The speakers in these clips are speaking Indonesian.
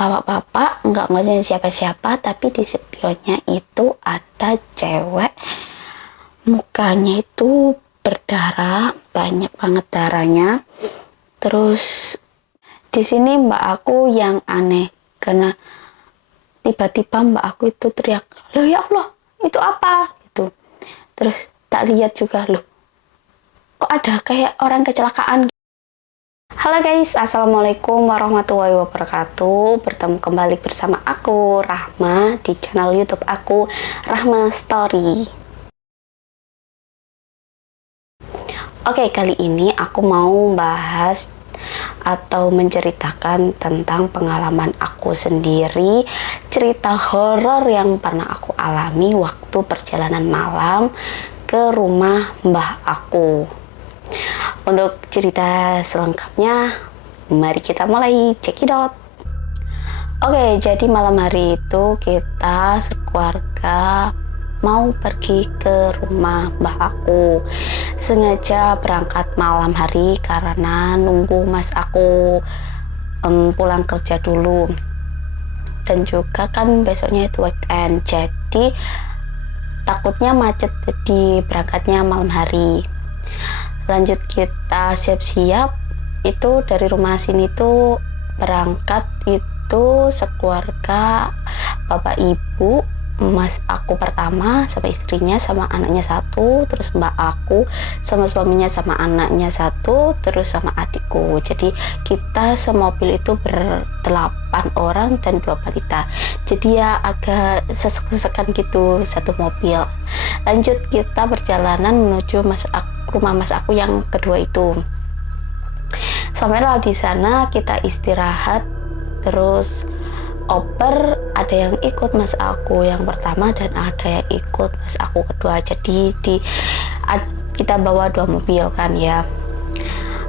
bapak-bapak, nggak ngeliatin siapa-siapa, tapi di spionnya itu ada cewek, mukanya itu berdarah, banyak banget darahnya. Terus di sini mbak aku yang aneh, karena tiba-tiba mbak aku itu teriak, "Loh ya Allah, itu apa?" Gitu. Terus tak lihat juga, loh kok ada kayak orang kecelakaan. Halo guys, assalamualaikum warahmatullahi wabarakatuh. Bertemu kembali bersama aku Rahma di channel YouTube aku, Rahma Story. Oke, kali ini aku mau bahas atau menceritakan tentang pengalaman aku sendiri, cerita horor yang pernah aku alami waktu perjalanan malam ke rumah mbah aku. Untuk cerita selengkapnya, mari kita mulai cekidot. Oke, jadi malam hari itu kita sekeluarga mau pergi ke rumah mbah aku. Sengaja berangkat malam hari karena nunggu mas aku pulang kerja dulu. Dan juga kan besoknya itu weekend, jadi takutnya macet di berangkatnya malam hari. Lanjut kita siap-siap, itu dari rumah sini tuh berangkat itu sekeluarga, bapak ibu, mas aku pertama sama istrinya sama anaknya satu, terus mbak aku sama suaminya sama anaknya satu, terus sama adikku. Jadi kita semobil itu berdelapan orang dan 2 balita, jadi ya agak sesek-sesekan gitu satu mobil. Lanjut kita perjalanan menuju rumah mas aku yang kedua itu. Sampailah di sana kita istirahat, terus oper ada yang ikut mas aku yang pertama dan ada yang ikut mas aku kedua. Jadi kita bawa 2 mobil kan ya.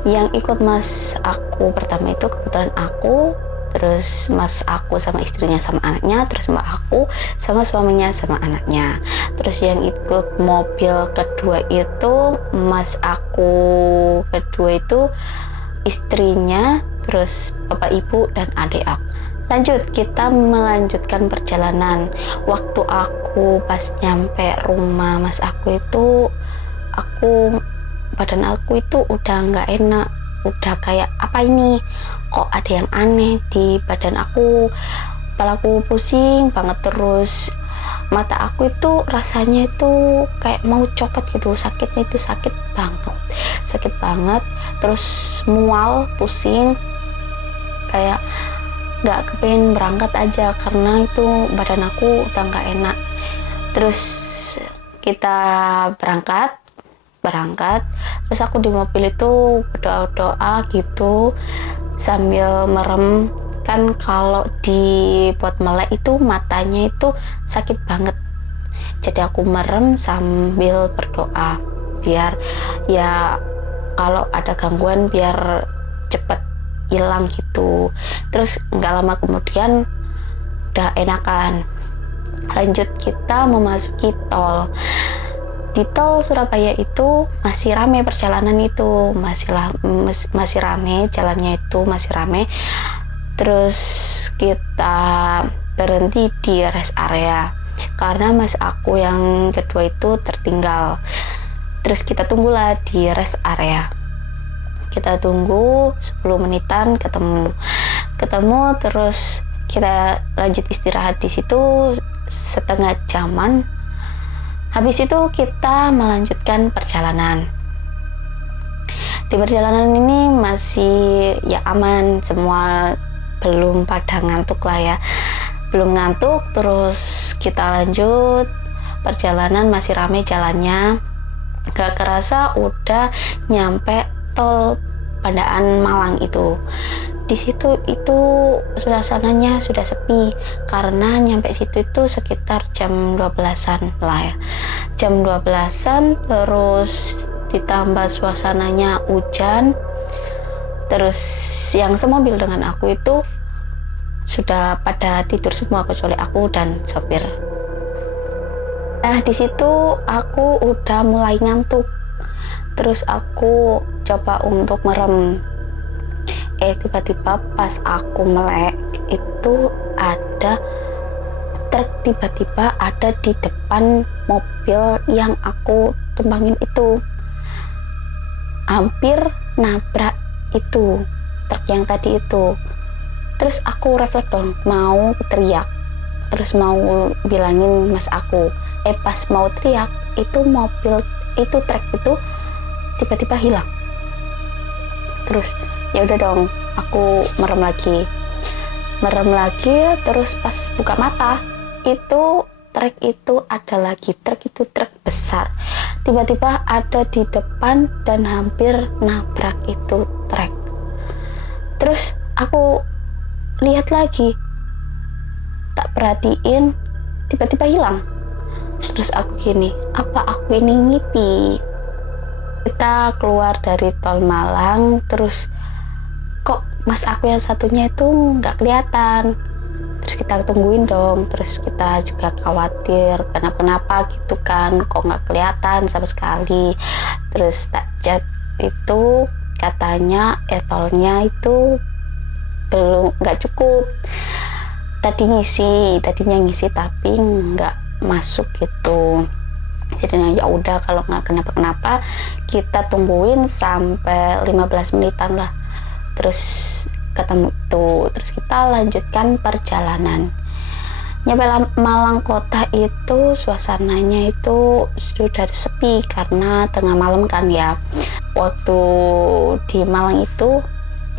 Yang ikut mas aku pertama itu kebetulan aku, terus mas aku sama istrinya sama anaknya, terus mbak aku sama suaminya sama anaknya. Terus yang ikut mobil kedua itu mas aku kedua itu istrinya, terus bapak ibu dan adik aku. Lanjut kita melanjutkan perjalanan. Waktu aku pas nyampe rumah mas aku itu, badan aku itu udah nggak enak, udah kayak apa ini, kok ada yang aneh di badan aku, kepalaku pusing banget, terus mata aku itu rasanya itu kayak mau copot gitu, sakitnya itu sakit banget, terus mual, pusing, kayak nggak kepengen berangkat aja karena itu badan aku udah nggak enak. Terus kita berangkat, terus aku di mobil itu berdoa gitu sambil merem, kan kalau dibuat melek itu matanya itu sakit banget, jadi aku merem sambil berdoa biar ya kalau ada gangguan biar cepet hilang gitu. Terus nggak lama kemudian udah enakan. Lanjut kita memasuki tol. Di tol Surabaya itu masih rame perjalanan itu, masih rame, jalannya itu masih rame. Terus kita berhenti di rest area karena mas aku yang kedua itu tertinggal. Terus kita tunggulah di rest area, kita tunggu 10 menitan ketemu, terus kita lanjut istirahat di situ setengah jaman. Habis itu kita melanjutkan perjalanan. Di perjalanan ini masih ya aman, semua belum pada ngantuk lah ya, belum ngantuk. Terus kita lanjut perjalanan, masih ramai jalannya, gak kerasa udah nyampe tol Pandaan Malang itu. Di situ itu suasananya sudah sepi karena nyampe situ itu sekitar jam 12-an lah ya, jam 12-an. Terus ditambah suasananya hujan, terus yang semobil dengan aku itu sudah pada tidur semua kecuali aku dan sopir. Nah di situ aku udah mulai ngantuk, terus aku coba untuk merem. Tiba-tiba pas aku melek itu ada truk tiba-tiba ada di depan mobil yang aku tumpangin itu, hampir nabrak itu truk yang tadi itu. Terus aku refleks dong, mau teriak, terus mau bilangin mas aku. Pas mau teriak, itu mobil itu truk itu tiba-tiba hilang. Terus ya udah dong, aku merem lagi. Terus pas buka mata, itu truk itu ada lagi, truk itu truk besar, tiba-tiba ada di depan dan hampir nabrak itu truk. Terus aku lihat lagi, tak perhatiin, tiba-tiba hilang. Terus aku gini, apa aku ini ngipi? Kita keluar dari tol Malang, terus kok mas aku yang satunya itu nggak kelihatan. Terus kita tungguin dong, terus kita juga khawatir kenapa gitu kan, kok nggak kelihatan sama sekali. Terus tak chat itu katanya tolnya itu belum, nggak cukup. Tadinya ngisi tapi nggak masuk gitu. Jadi ya udah, kalau nggak kenapa-kenapa kita tungguin sampai 15 menitan lah, terus ketemu tuh. Terus kita lanjutkan perjalanan. Nyampe Malang kota itu suasananya itu sudah sepi karena tengah malam kan ya. Waktu di Malang itu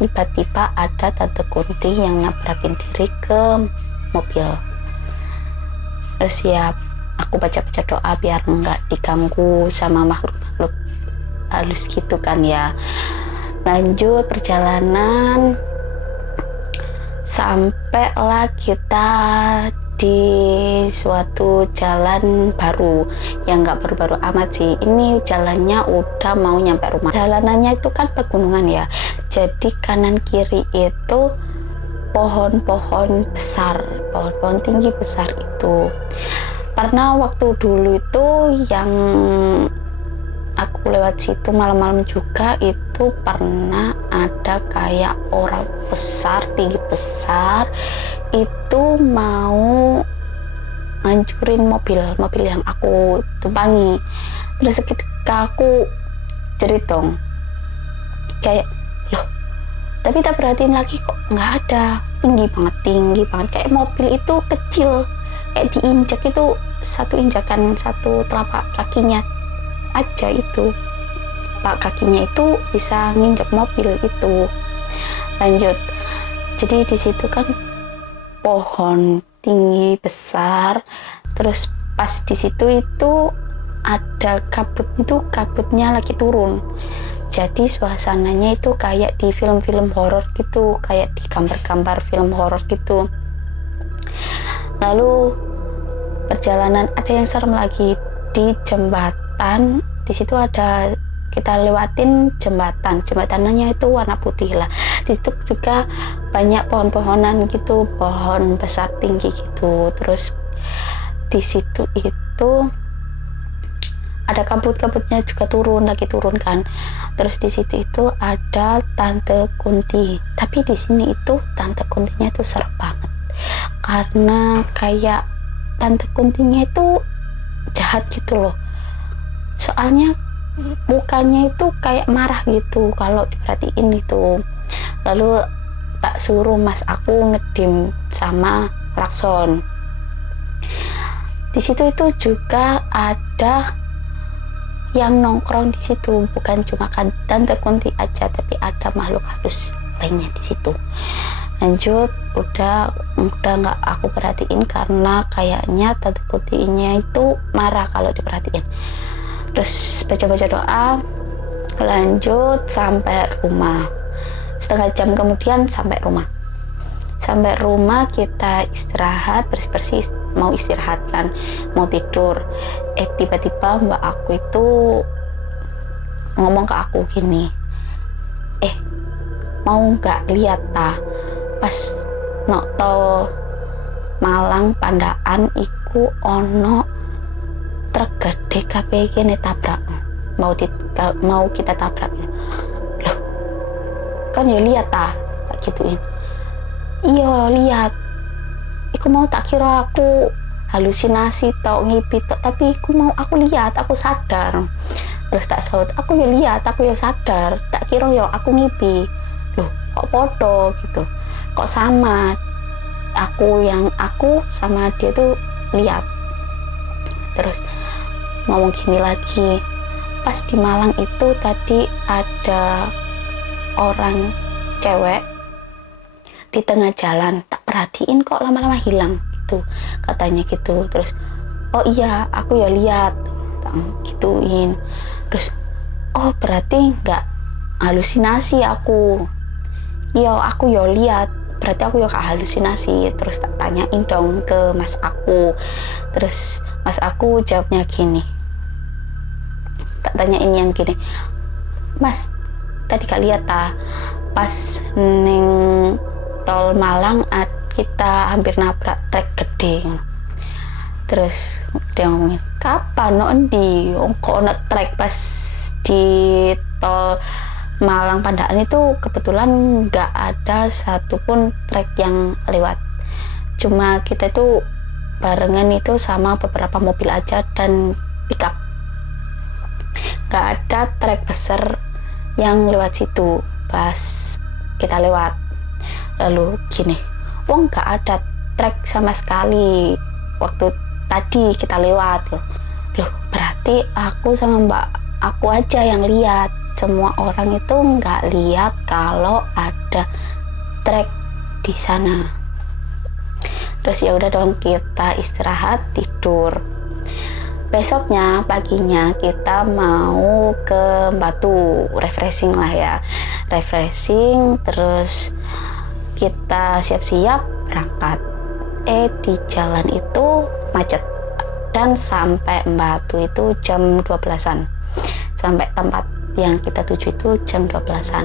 tiba-tiba ada Tante Kunti yang nabrakin diri ke mobil. Terus ya aku baca-baca doa biar nggak diganggu sama makhluk-makhluk halus gitu kan ya. Lanjut perjalanan, sampailah kita di suatu jalan baru, yang nggak baru-baru amat sih, ini jalannya udah mau nyampe rumah. Jalanannya itu kan pegunungan ya, jadi kanan kiri itu pohon-pohon besar, pohon-pohon tinggi besar itu. Karena waktu dulu itu yang aku lewat situ malam-malam juga, itu pernah ada kayak orang besar, tinggi besar, itu mau ngancurin mobil yang aku tumpangi. Terus ketika aku jerit dong, kayak loh, tapi tak perhatiin lagi kok nggak ada, tinggi banget, kayak mobil itu kecil, kayak diinjak itu satu injakan, satu telapak kakinya aja itu, pak kakinya itu bisa nginjak mobil itu. Lanjut, jadi di situ kan pohon tinggi besar, terus pas di situ itu ada kabut, itu kabutnya lagi turun. Jadi suasananya itu kayak di film-film horor gitu, kayak di gambar-gambar film horor gitu. Lalu perjalanan ada yang serem lagi di jembatan. Di situ ada, kita lewatin jembatannya itu warna putih lah. Di situ juga banyak pohon-pohonan gitu, pohon besar tinggi gitu. Terus di situ itu ada kabut-kabutnya juga lagi turun kan. Terus di situ itu ada Tante Kunti, tapi di sini itu Tante Kuntinya itu serem banget karena kayak Tante Kuntinya itu jahat gitu loh. Soalnya mukanya itu kayak marah gitu kalau diperhatiin itu. Lalu tak suruh mas aku ngedim sama klakson. Di situ itu juga ada yang nongkrong di situ, bukan cuma kan Tante Kunti aja, tapi ada makhluk halus lainnya di situ. Lanjut, udah nggak aku perhatiin karena kayaknya Tante Kuntinya itu marah kalau diperhatiin. Terus baca-baca doa, lanjut sampai rumah. Setengah jam kemudian sampai rumah kita istirahat, bersih-bersih, mau istirahat kan, mau tidur. Tiba-tiba mbak aku itu ngomong ke aku gini, mau nggak lihat pas nok tol Malang Pandaan iku ono truk gede kabeh kene tabrak, mau kita tabrak. Loh, kan ya lihat gituin. Iya lihat, iku mau tak kira aku halusinasi tau ngipi tok, tapi aku lihat, aku sadar. Terus tak saut, aku ya lihat, aku ya sadar, tak kira ya aku ngipi. Loh kok podo gitu, kok sama, aku sama dia tuh lihat. Terus ngomong gini lagi, pas di Malang itu tadi ada orang cewek di tengah jalan, tak perhatiin kok lama-lama hilang gitu, katanya gitu. Terus oh iya aku ya lihat, tak gituin. Terus oh berarti nggak halusinasi aku. Iya aku ya lihat, berarti aku ya gak halusinasi. Terus tak tanyain dong ke mas aku. Terus mas aku jawabnya gini, tak tanyain yang gini, mas tadi gak lihat pas neng tol Malang kita hampir nabrak trek gede. Terus dia ngomongin, kapan no endi kok ono trek pas di tol Malang Pandaan itu kebetulan nggak ada satupun trek yang lewat, cuma kita itu barengan itu sama beberapa mobil aja dan pickup, nggak ada trek besar yang lewat situ pas kita lewat. Lalu gini, nggak ada trek sama sekali waktu tadi kita lewat. Loh berarti aku sama mbak aku aja yang lihat, semua orang itu nggak lihat kalau ada trek di sana. Terus ya udah dong, kita istirahat tidur. Besoknya paginya kita mau ke Batu, refreshing lah ya, refreshing. Terus kita siap-siap berangkat. Di jalan itu macet, dan sampai Batu itu jam 12-an, sampai tempat yang kita tuju itu jam 12-an.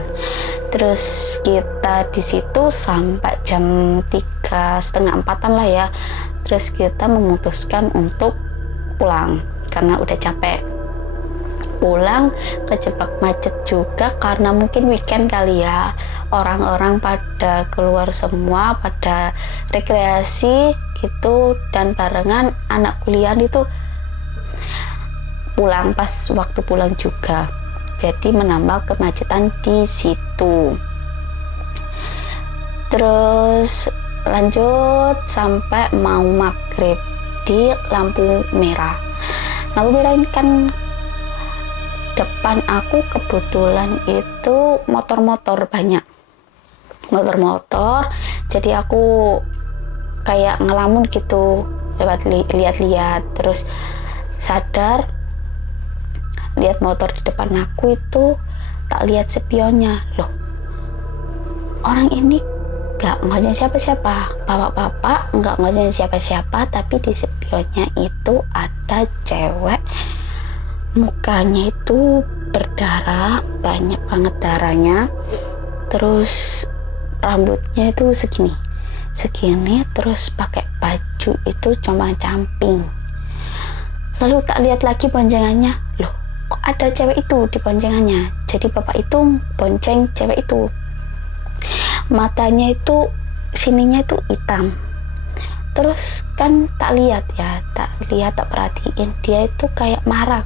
Terus kita di situ sampai jam 3:30-4 lah ya. Terus kita memutuskan untuk pulang karena udah capek. Pulang kejebak macet juga karena mungkin weekend kali ya, orang-orang pada keluar semua, pada rekreasi gitu, dan barengan anak kuliah itu pulang pas waktu pulang juga, jadi menambah kemacetan di situ. Terus lanjut sampai mau maghrib di lampu merah. Lampu merah ini kan depan aku kebetulan itu motor-motor, banyak motor-motor, jadi aku kayak ngelamun gitu, lewat lihat-lihat. Terus sadar, lihat motor di depan aku itu, tak lihat spionnya. Loh orang ini gak ngajin siapa-siapa, bapak-bapak gak ngajin siapa-siapa, tapi di spionnya itu ada cewek, mukanya itu berdarah, banyak banget darahnya. Terus rambutnya itu segini, terus pakai baju itu compang-camping. Lalu tak lihat lagi boncengannya, loh kok ada cewek itu di boncengannya. Jadi bapak itu bonceng cewek itu, matanya itu sininya itu hitam. Terus kan tak perhatiin, dia itu kayak marah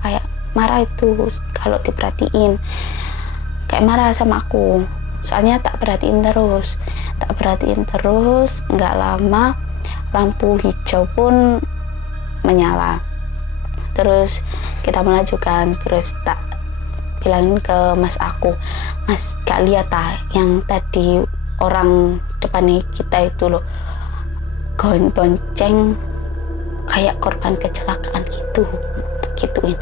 itu kalau diperhatiin, kayak marah sama aku. Soalnya tak perhatiin terus, nggak lama lampu hijau pun menyala. Terus kita melajukan, terus tak bilangin ke mas aku, mas gak lihat yang tadi orang depan kita itu loh bonceng kayak korban kecelakaan gitu, gituin.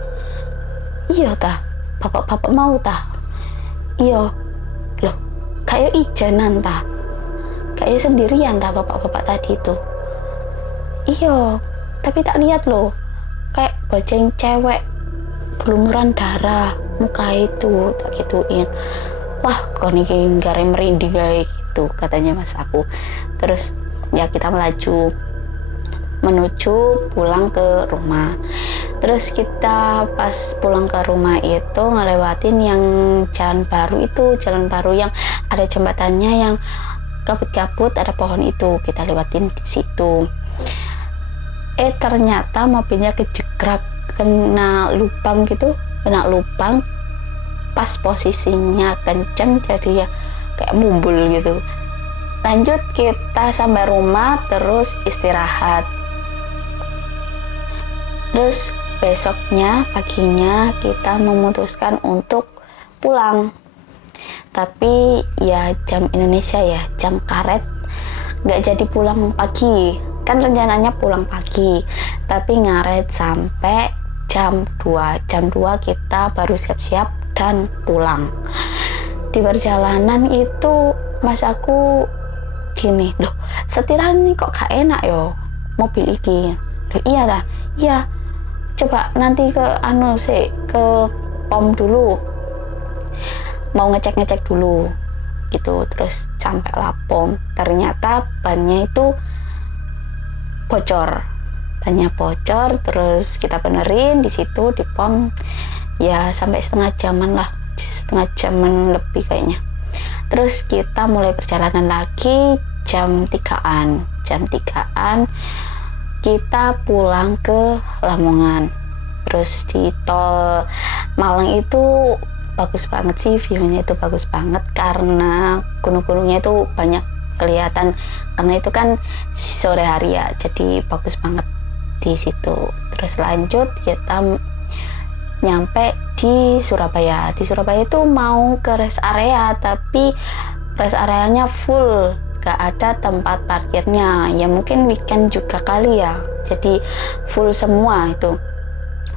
Iya bapak-bapak mau iya. Loh kayak ijanan kayak sendirian bapak-bapak tadi itu. Iya tapi tak lihat loh, kayak bonceng cewek berlumuran darah, muka itu tak gituin. Wah kok nih gare merinding kayak gitu, katanya mas aku. Terus ya kita melaju menuju pulang ke rumah. Terus kita pas pulang ke rumah itu ngelewatin yang jalan baru yang ada jembatannya, yang kabut-kabut ada pohon itu, kita lewatin di situ. Ternyata mobilnya kejegrak, kena lubang gitu, kena lubang pas posisinya kenceng, jadi ya kayak mumbul gitu. Lanjut kita sampai rumah, terus istirahat. Terus besoknya paginya kita memutuskan untuk pulang. Tapi ya jam Indonesia ya, jam karet, nggak jadi pulang pagi. Kan rencananya pulang pagi, tapi ngaret sampai jam 2. Jam 2 kita baru siap-siap dan pulang. Di perjalanan itu mas aku gini, loh setiran ini kok gak enak yo mobil iki. Loh iya dah, iya coba nanti ke ke pom dulu, mau ngecek dulu gitu. Terus sampai lah pom, ternyata bannya itu bocor, terus kita benerin di situ di pom ya, sampai setengah jaman lebih kayaknya. Terus kita mulai perjalanan lagi jam 3-an kita pulang ke Lamongan. Terus di tol Malang itu bagus banget sih, view-nya itu bagus banget karena gunung-gunungnya itu banyak kelihatan, karena itu kan sore hari ya, jadi bagus banget di situ. Terus lanjut kita nyampe di Surabaya. Di Surabaya itu mau ke rest area, tapi rest areanya full, gak ada tempat parkirnya. Ya mungkin weekend juga kali ya, jadi full semua itu.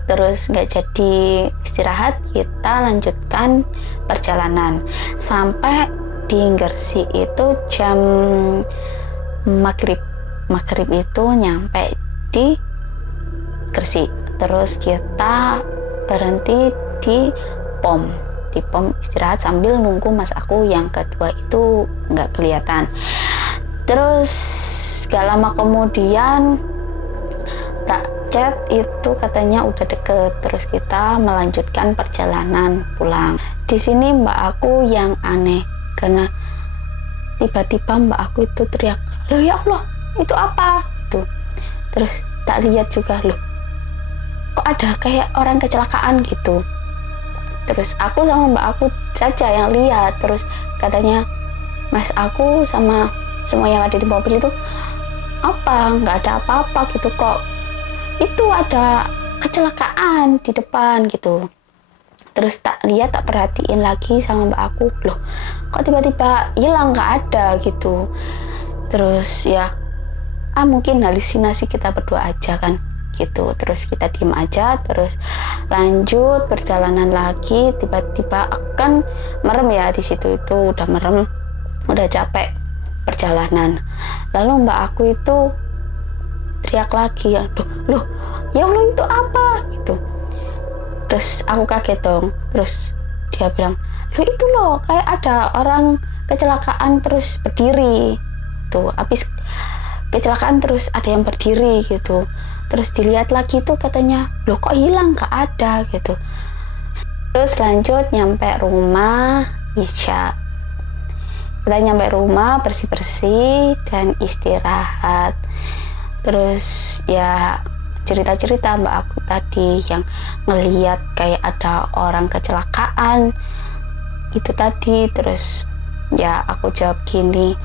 Terus gak jadi istirahat, kita lanjutkan perjalanan sampai di Gresik itu jam maghrib itu nyampe di Gresik. Terus kita berhenti di pom istirahat sambil nunggu mas aku yang kedua itu nggak kelihatan. Terus gak lama kemudian tak chat itu katanya udah deket. Terus kita melanjutkan perjalanan pulang. Di sini mbak aku yang aneh, karena tiba-tiba mbak aku itu teriak, loh ya Allah itu apa gitu. Terus tak lihat juga, loh kok ada kayak orang kecelakaan gitu. Terus aku sama mbak aku saja yang lihat. Terus katanya mas aku sama semua yang ada di mobil itu, apa nggak ada apa-apa gitu, kok itu ada kecelakaan di depan gitu. Terus tak perhatiin lagi sama mbak aku, loh kok tiba-tiba hilang, nggak ada gitu. Terus ya mungkin halusinasi kita berdua aja kan gitu. Terus kita diem aja, terus lanjut perjalanan lagi. Tiba-tiba akan merem ya, di situ itu udah merem, udah capek perjalanan. Lalu mbak aku itu teriak lagi, loh ya Allah itu apa gitu. Terus aku kaget dong. Terus dia bilang, loh itu loh kayak ada orang kecelakaan terus berdiri tuh, habis kecelakaan terus ada yang berdiri gitu. Terus dilihat lagi tuh katanya, loh kok hilang, gak ada gitu. Terus lanjut nyampe rumah Isya. Kita nyampe rumah bersih-bersih dan istirahat. Terus ya cerita-cerita mbak aku tadi yang ngeliat kayak ada orang kecelakaan itu tadi. Terus ya aku jawab gini,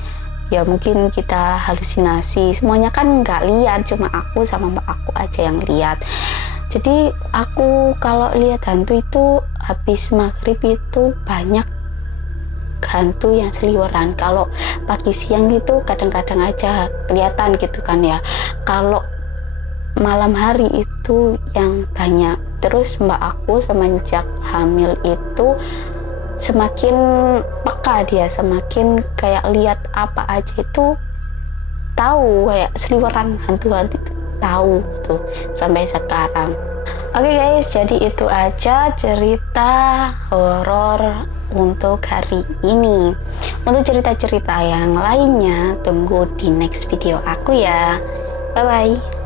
ya mungkin kita halusinasi, semuanya kan nggak lihat, cuma aku sama mbak aku aja yang lihat. Jadi aku kalau lihat hantu itu habis maghrib itu banyak hantu yang seliweran. Kalau pagi siang itu kadang-kadang aja kelihatan gitu kan ya. Kalau malam hari itu yang banyak. Terus mbak aku semenjak hamil itu semakin peka dia, semakin kayak lihat apa aja itu tahu, kayak seliweran hantu-hantu itu tahu tuh sampai sekarang. Oke guys, jadi itu aja cerita horor untuk hari ini. Untuk cerita-cerita yang lainnya tunggu di next video aku ya. Bye bye.